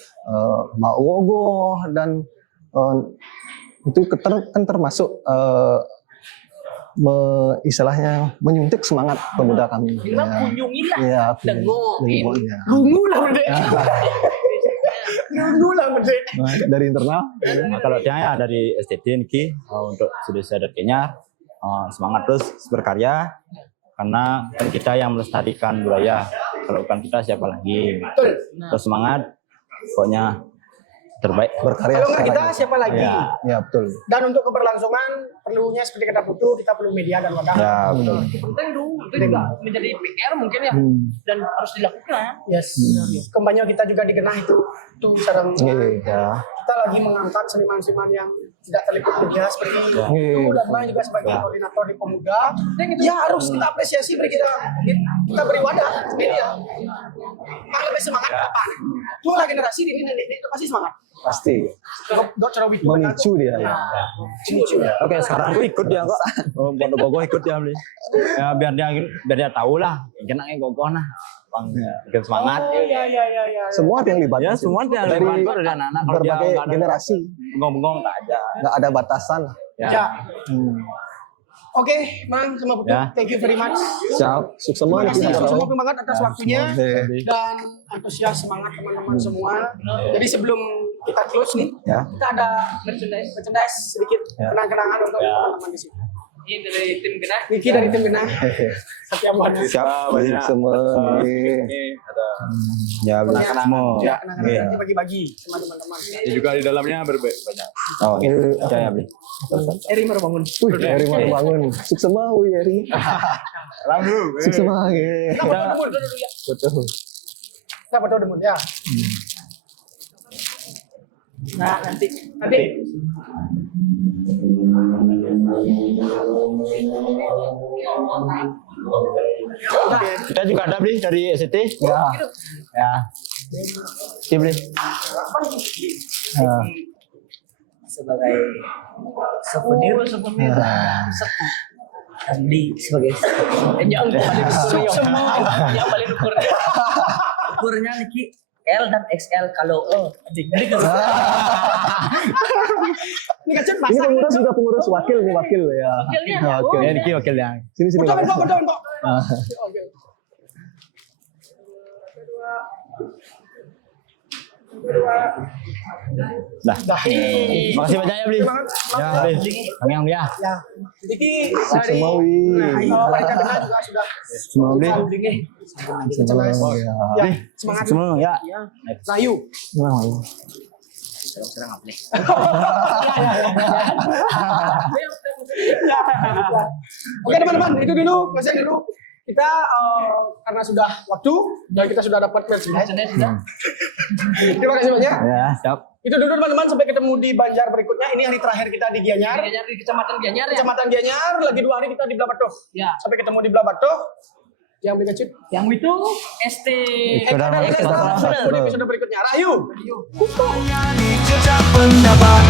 lomba wogoh dan itu kan termasuk istilahnya menyuntik semangat pemuda kami. Bilang kunjungilah. Ya, Dengok. ya. Lungu lah berdek. Lungu lah berdek. Dari internal. Nah, kalau dia ya dari STT Niki untuk Desa Adat Gianyar semangat terus berkarya karena kan kita yang melestarikan budaya. Kalau bukan kita siapa lagi? Betul. Terus semangat, pokoknya terbaik. Berkarya Kalau nggak kita sekali. siapa lagi? Ya. Ya, betul. Dan untuk keberlangsungan perlunya seperti kata Putu, kita perlu media dan wadah. Ya, betul. Penting dong. Itu juga menjadi PR mungkin ya. Dan harus dilakukan. Yes. Kembali kita juga dikenah itu sarang. Ya. Kita lagi mengangkat seniman-seniman yang tidak terlibat media seperti itu dan Bang juga sebagai koordinator di pemuda. Ya harus kita apresiasi, beri kita beri wadah media. Yang lebih semangat ke depan. Dua generasi ini itu pasti semangat. Pasti memicu dia ya. Oke, sekarang aku ikut dia kok. Bondo Gogo ikut dia beli. Ya biar dia tahu lah. Kenaknya Gogo nah. Bang, bikin semangat. Ya. Semua yang libat. Ya semua yang dari libat dari anak-anak kalau dia berbagai nggak ada generasi, bengong-bengong tak aja. nggak ada batasan. Ya. Oke, Mang sama Putu, Ya. thank you very much. Siap, sukses semua. Terima kasih Kita semua banget atas waktunya Oke. dan antusias semangat teman-teman semua. Jadi sebelum kita close nih, Ya. kita ada merchandise sedikit kenang-kenangan untuk teman-teman di sini. Ini dari tim Genah. Niki dari tim Genah, Satya Wahana. Siap, semua. Ya beli semua. Ya, kenang-kenangan nanti bagi-bagi sama teman-teman. Ini juga di dalamnya banyak. Oh, Ini saya beli. Eri Marbangun. Wih, Eri mau bangun. Sukses semua, wih Eri. Sukses semua. Kita foto dulu ya. Betul. Kita foto dulu ya. Nah, nanti. Kita juga ada beli dari SCT. Ya. Ya. Kita beli. Ya. Sebagai souvenir. Andi sebagai yang paling ukurnya. Ukurnya Niki L dan XL kalau Ini kecil Ini basah. pengurus juga pengurus wakil nih wakil ya. Wakilnya. Wakil. Ya, ini wakilnya. Sini sini. Foto, Pak. foto. Ah. Dah. Makasih banyak ya, Bli. Ya, Bli. Kami yang ya. Ya. Jadi dari Semawi. kalau mereka kenal juga sudah Semua Bli. Ya, semangat. Semua ya. Rayu. Oke teman-teman, itu dulu, selesai dulu. Kita karena sudah waktu dan kita sudah dapat merchandise. Terima kasih banyak. Ya, siap. Itu dulu teman-teman, sampai ketemu di Banjar berikutnya. Ini hari terakhir kita di Gianyar. Gianyar di Kecamatan Gianyar ya. Kecamatan Gianyar, lagi 2 hari kita di Blabatoh. Ya. Sampai ketemu di Blabatoh. Yang beli kecil. Yang itu ST. Sudah Kita masuk. di episode berikutnya. Rayu. Jejak pendapat